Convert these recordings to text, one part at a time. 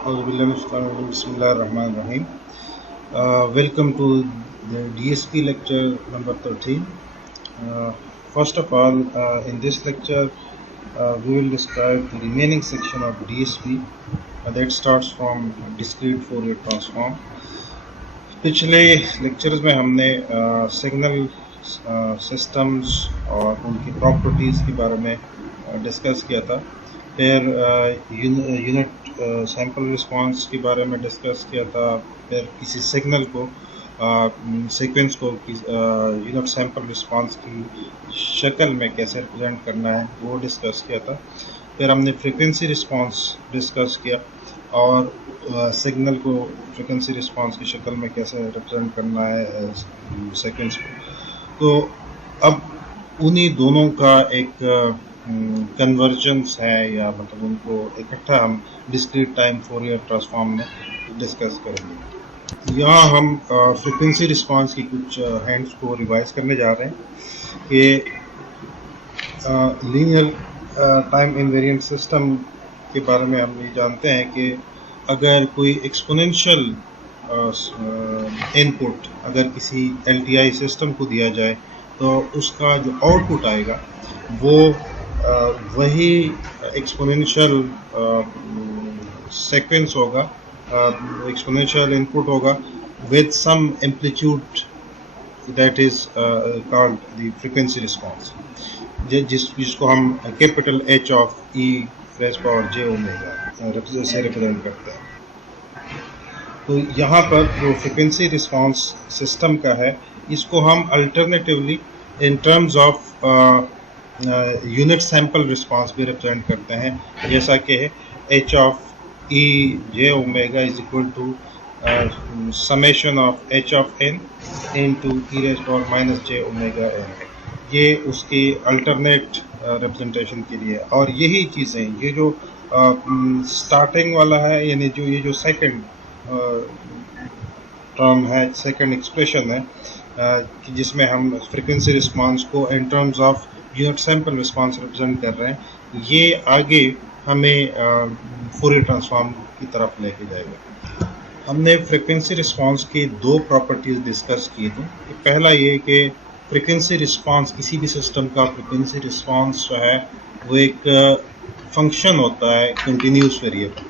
Bismillahirrahmanirrahim. Welcome to the DSP lecture number 13. First of all, in this lecture, we will describe the remaining section of DSP that starts from discrete Fourier transform. पिछले lectures में हमने signal systems और उनकी properties के बारे में discuss किया था। फिर यूनिट सैंपल रिस्पांस के बारे में डिस्कस किया था। फिर किसी सिग्नल को सीक्वेंस को यूनिट सैंपल रिस्पांस की शक्ल में कैसे रिप्रेजेंट करना है वो डिस्कस किया था। फिर हमने फ्रीक्वेंसी रिस्पांस डिस्कस किया और सिग्नल को फ्रीक्वेंसी रिस्पांस की शक्ल में कैसे रिप्रेजेंट करना है सीक्वेंस को। तो अब उन्हीं दोनों का एक कन्वर्जेंस है या मतलब उनको इकट्ठा हम डिस्क्रीट टाइम फोरियर ट्रांसफॉर्म में डिस्कस करेंगे। यहाँ हम फ्रीक्वेंसी रिस्पांस की कुछ हैंड्स को रिवाइज करने जा रहे हैं कि लीनियर टाइम इनवेरिएंट सिस्टम के बारे में हम ये जानते हैं कि अगर कोई एक्सपोनेंशियल इनपुट अगर किसी एलटीआई सिस्टम को दिया जाए तो उसका जो आउटपुट आएगा वो वही एक्सपोनेंशियल सीक्वेंस होगा, एक्सपोनेंशियल इनपुट होगा with some amplitude that is called the frequency response, जिसको हम capital H of E raise power J omega से रिप्रेजेंट करते हैं। तो यहाँ पर जो फ्रीक्वेंसी रिस्पांस सिस्टम का है इसको हम alternatively in terms of unit sample response भी रिप्रेजेंट करते हैं, जैसा कि H of E J omega is equal to summation of H of N into E raise power minus J omega N. ये उसकी अल्टरनेट रिप्रेजेंटेशन के लिए। और यही चीज़ें ये जो स्टार्टिंग वाला है यानी जो ये जो सेकंड टर्म है, सेकंड एक्सप्रेशन है जिसमें हम फ्रीक्वेंसी रिस्पांस को इन terms of unit sample response represent कर रहे हैं, ये आगे हमें फोरियर ट्रांसफॉर्म की तरफ लेके जाएगा। हमने फ्रीक्वेंसी रिस्पांस की दो प्रॉपर्टीज़ डिस्कस की थी। पहला ये कि फ्रीक्वेंसी रिस्पांस किसी भी सिस्टम का फ्रीक्वेंसी रिस्पांस जो है वो एक फंक्शन होता है कंटिन्यूस वेरिएबल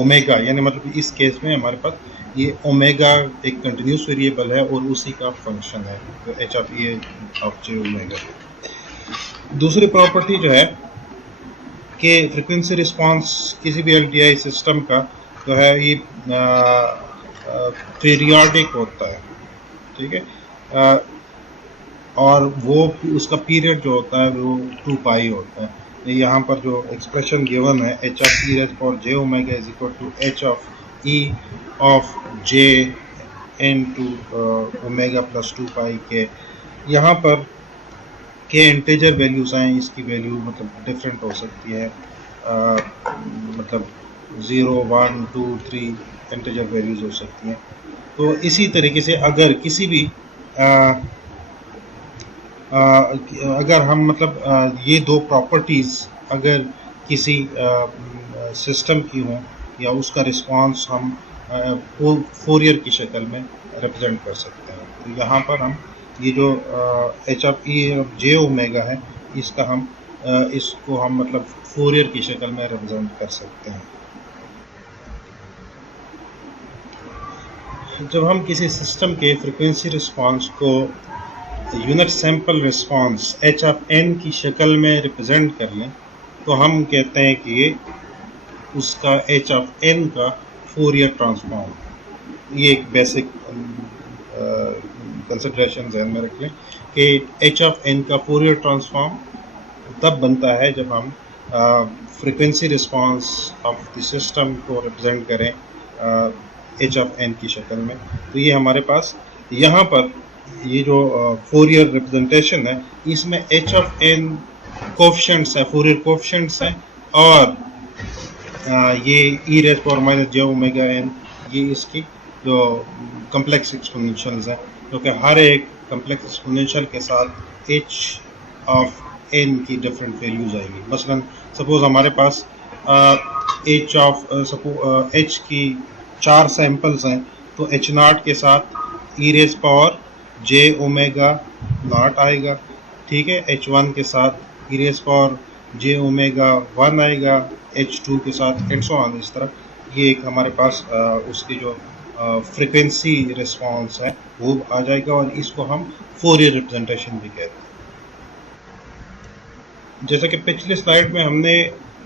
ओमेगा, यानी मतलब इस केस में हमारे पास ये ओमेगा एक कंटिन्यूस वेरिएबल है और उसी का फंक्शन है तो H of A of J omega. दूसरी प्रॉपर्टी जो है कि फ्रीक्वेंसी रिस्पांस किसी भी एलटीआई सिस्टम का जो है ये पीरियोडिक होता है, ठीक है, और वो उसका पीरियड जो होता है वो 2 पाई होता है। यहाँ पर जो एक्सप्रेशन गिवन है H of E raise power J omega is equal to H of E of J in to omega plus 2 pi K, यहाँ पर के इंटीजर वैल्यूज हैं, इसकी वैल्यू मतलब डिफरेंट हो सकती है, मतलब 0 1 2 3 इंटीजर वैल्यूज हो सकती हैं। तो इसी तरीके से अगर किसी भी अगर हम मतलब ये दो प्रॉपर्टीज़ अगर किसी सिस्टम की हों या उसका रिस्पांस हम फोरियर की शक्ल में रिप्रेजेंट कर सकते हैं। तो यहाँ पर हम ये जो H of E of J omega है इसका हम इसको हम मतलब फोरियर की शक्ल में रिप्रेजेंट कर सकते हैं। जब हम किसी सिस्टम के फ्रीक्वेंसी रिस्पांस को unit sample response H of N की शक्ल में रिप्रेजेंट कर लें तो हम कहते हैं कि ये उसका एच ऑफ एन का फोरियर ट्रांसफॉर्म। ये एक बेसिक कंसिडरेशन ध्यान में रख लें कि एच ऑफ एन का फोरियर ट्रांसफॉर्म तब बनता है जब हम frequency response of the system को रिप्रेजेंट करें एच ऑफ एन की शक्ल में। तो ये हमारे पास यहाँ पर ये जो फोरियर रिप्रेजेंटेशन है इसमें एच ऑफ एन कोफिशिएंट्स है, फोरियर कोफिशिएंट्स हैं, और ये ई raise power minus J omega N ये इसकी जो कम्प्लेक्स एक्सपोनेंशियल्स हैं, क्योंकि हर एक कम्प्लेक्स एक्सपोनेंशियल के साथ एच ऑफ एन की डिफरेंट वैल्यूज आएंगी। मसलन सपोज हमारे पास एच ऑफ सपोज एच की 4 सैंपल्स हैं तो एच नॉट के साथ e raise power J omega not आएगा, ठीक है। H1 के साथ ई रेज पावर जे ओमेगा 1 आएगा, H2 के साथ एंड सो ऑन। इस तरह ये एक हमारे पास उसकी जो फ्रिक्वेंसी रिस्पॉन्स है वो आ जाएगा, और इसको हम फोरियर रिप्रेजेंटेशन भी कहते हैं। जैसा कि पिछले स्लाइड में हमने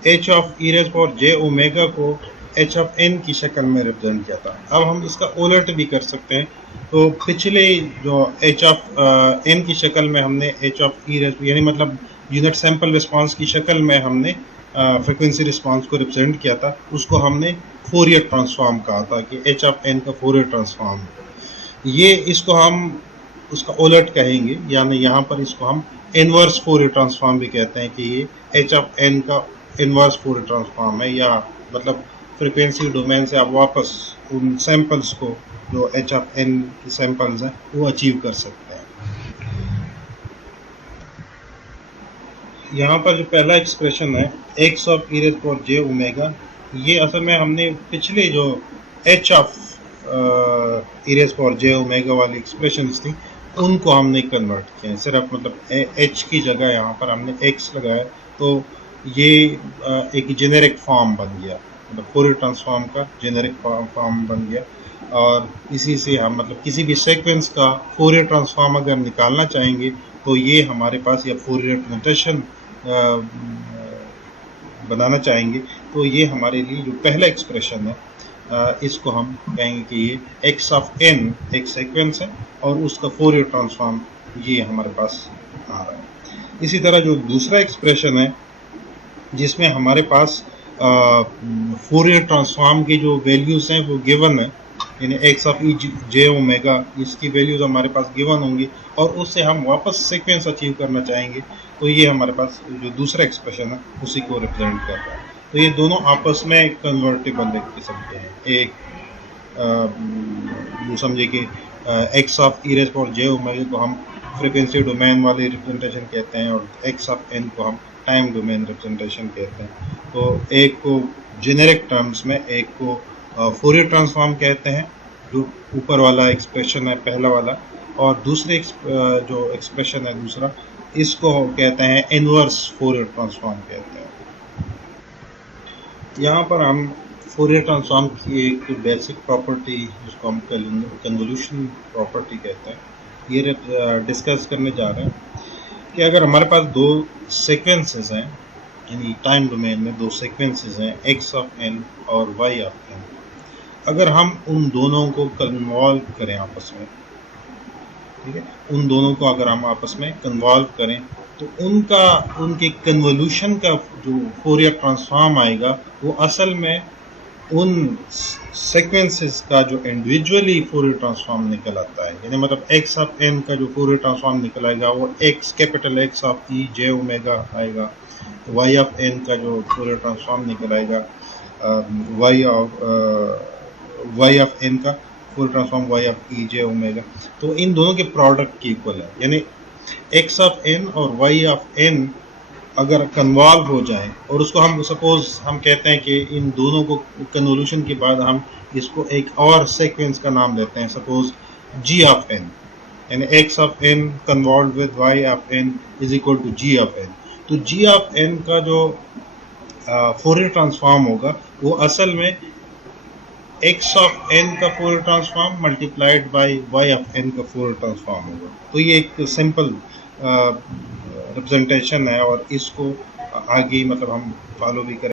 h of E raise power J omega को h ऑफ n की शक्ल में रिप्रेजेंट किया था, अब हम इसका उलट भी कर सकते हैं। तो पिछले जो h ऑफ n की शक्ल में हमने h ऑफ ई रेज यानी मतलब यूनिट सैंपल रिस्पांस की शक्ल में हमने फ्रीक्वेंसी रिस्पांस को रिप्रेजेंट किया था, उसको हमने फोरियर ट्रांसफॉर्म कहा था कि h ऑफ n का फोरियर ट्रांसफॉर्म। ये इसको हम उसका उलट कहेंगे, यानी यहाँ पर इसको हम इनवर्स फोरियर ट्रांसफॉर्म भी कहते हैं कि ये h ऑफ n का इनवर्स फोरियर ट्रांसफॉर्म है, या मतलब फ्रीक्वेंसी डोमेन से आप वापस उन सैंपल्स को जो h ऑफ n की सैंपल्स हैं वो अचीव कर सकते हैं। यहाँ पर जो पहला एक्सप्रेशन है x of E raise power J omega, ये असल में हमने पिछले जो h of E raise power J omega वाली एक्सप्रेशंस थी उनको हमने कन्वर्ट किया है। सिर्फ मतलब h की जगह यहाँ पर हमने x लगाया, तो ये एक जेनेरिक फॉर्म बन गया, मतलब फोरियर ट्रांसफॉर्म का जेनेरिक फॉर्म बन गया। और इसी से हम मतलब किसी भी सीक्वेंस का फोरियर ट्रांसफॉर्म अगर निकालना चाहेंगे तो ये हमारे पास, या फोरियर रिप्रेजेंटेशन बनाना चाहेंगे तो ये हमारे लिए जो पहला एक्सप्रेशन है इसको हम कहेंगे कि ये x ऑफ n एक सीक्वेंस है और उसका फोरियर ट्रांसफॉर्म ये हमारे पास आ रहा है। इसी तरह जो दूसरा एक्सप्रेशन है जिसमें हमारे पास फोरियर ट्रांसफॉर्म की जो वैल्यूज हैं वो गिवन है, यानी x of E J omega इसकी वैल्यूज हमारे पास गिवन होंगी और उससे हम वापस सीक्वेंस अचीव करना चाहेंगे तो ये हमारे पास जो दूसरा एक्सप्रेशन है उसी को रिप्रेजेंट कर रहा है। तो ये दोनों आपस में कन्वर्टेबल लिख सकते हैं। एक समझे कि x of E raise power J omega को हम फ्रीक्वेंसी डोमेन वाली रिप्रेजेंटेशन कहते हैं और x ऑफ n को हम टाइम डोमेन रिप्रेजेंटेशन कहते हैं। तो एक को जेनेरिक टर्म्स में, एक को फोरियर ट्रांसफॉर्म कहते हैं जो ऊपर वाला एक्सप्रेशन है पहला वाला, और दूसरे जो एक्सप्रेशन है दूसरा इसको कहते हैं इनवर्स फोरियर ट्रांसफॉर्म कहते हैं। यहाँ पर हम फोरियर ट्रांसफॉर्म की एक बेसिक प्रॉपर्टी जिसको हम कन्वोल्यूशन प्रॉपर्टी कहते हैं ये डिस्कस करने जा रहे हैं कि अगर हमारे पास दो सीक्वेंसेस हैं, यानी टाइम डोमेन में दो सीक्वेंसेस हैं x ऑफ n और y ऑफ n, अगर हम उन दोनों को कन्वॉल्व करें आपस में, ठीक है, उन दोनों को अगर हम आपस में कन्वॉल्व करें तो उनके कन्वोल्यूशन का जो फोरियर ट्रांसफॉर्म आएगा वो असल में उन सीक्वेंसेस का जो इंडिविजुअली फोरियर ट्रांसफॉर्म निकल आता है, यानी मतलब x ऑफ n का जो फोरियर ट्रांसफॉर्म निकल आएगा वो capital X of E J omega आएगा, y ऑफ n का जो फोरियर ट्रांसफॉर्म निकल आएगा y ऑफ n का Fourier transform y of E J omega, तो इन दोनों के प्रोडक्ट की इक्वल है। यानी x ऑफ n और y ऑफ n अगर कन्वॉल्व हो जाए और उसको हम सपोज हम कहते हैं कि इन दोनों को कन्वोल्यूशन के बाद हम इसको एक और सीक्वेंस का नाम देते हैं, सपोज g ऑफ n, यानी x of n convolve with y of n is equal to g of n। तो g ऑफ n का जो फोरियर ट्रांसफॉर्म होगा वो असल में x ऑफ n का Fourier transform multiplied by y of n का फोरियर ट्रांसफॉर्म होगा। तो ये एक सिंपल रिप्रेजेंटेशन है और इसको आगे मतलब हम फॉलो भी करें।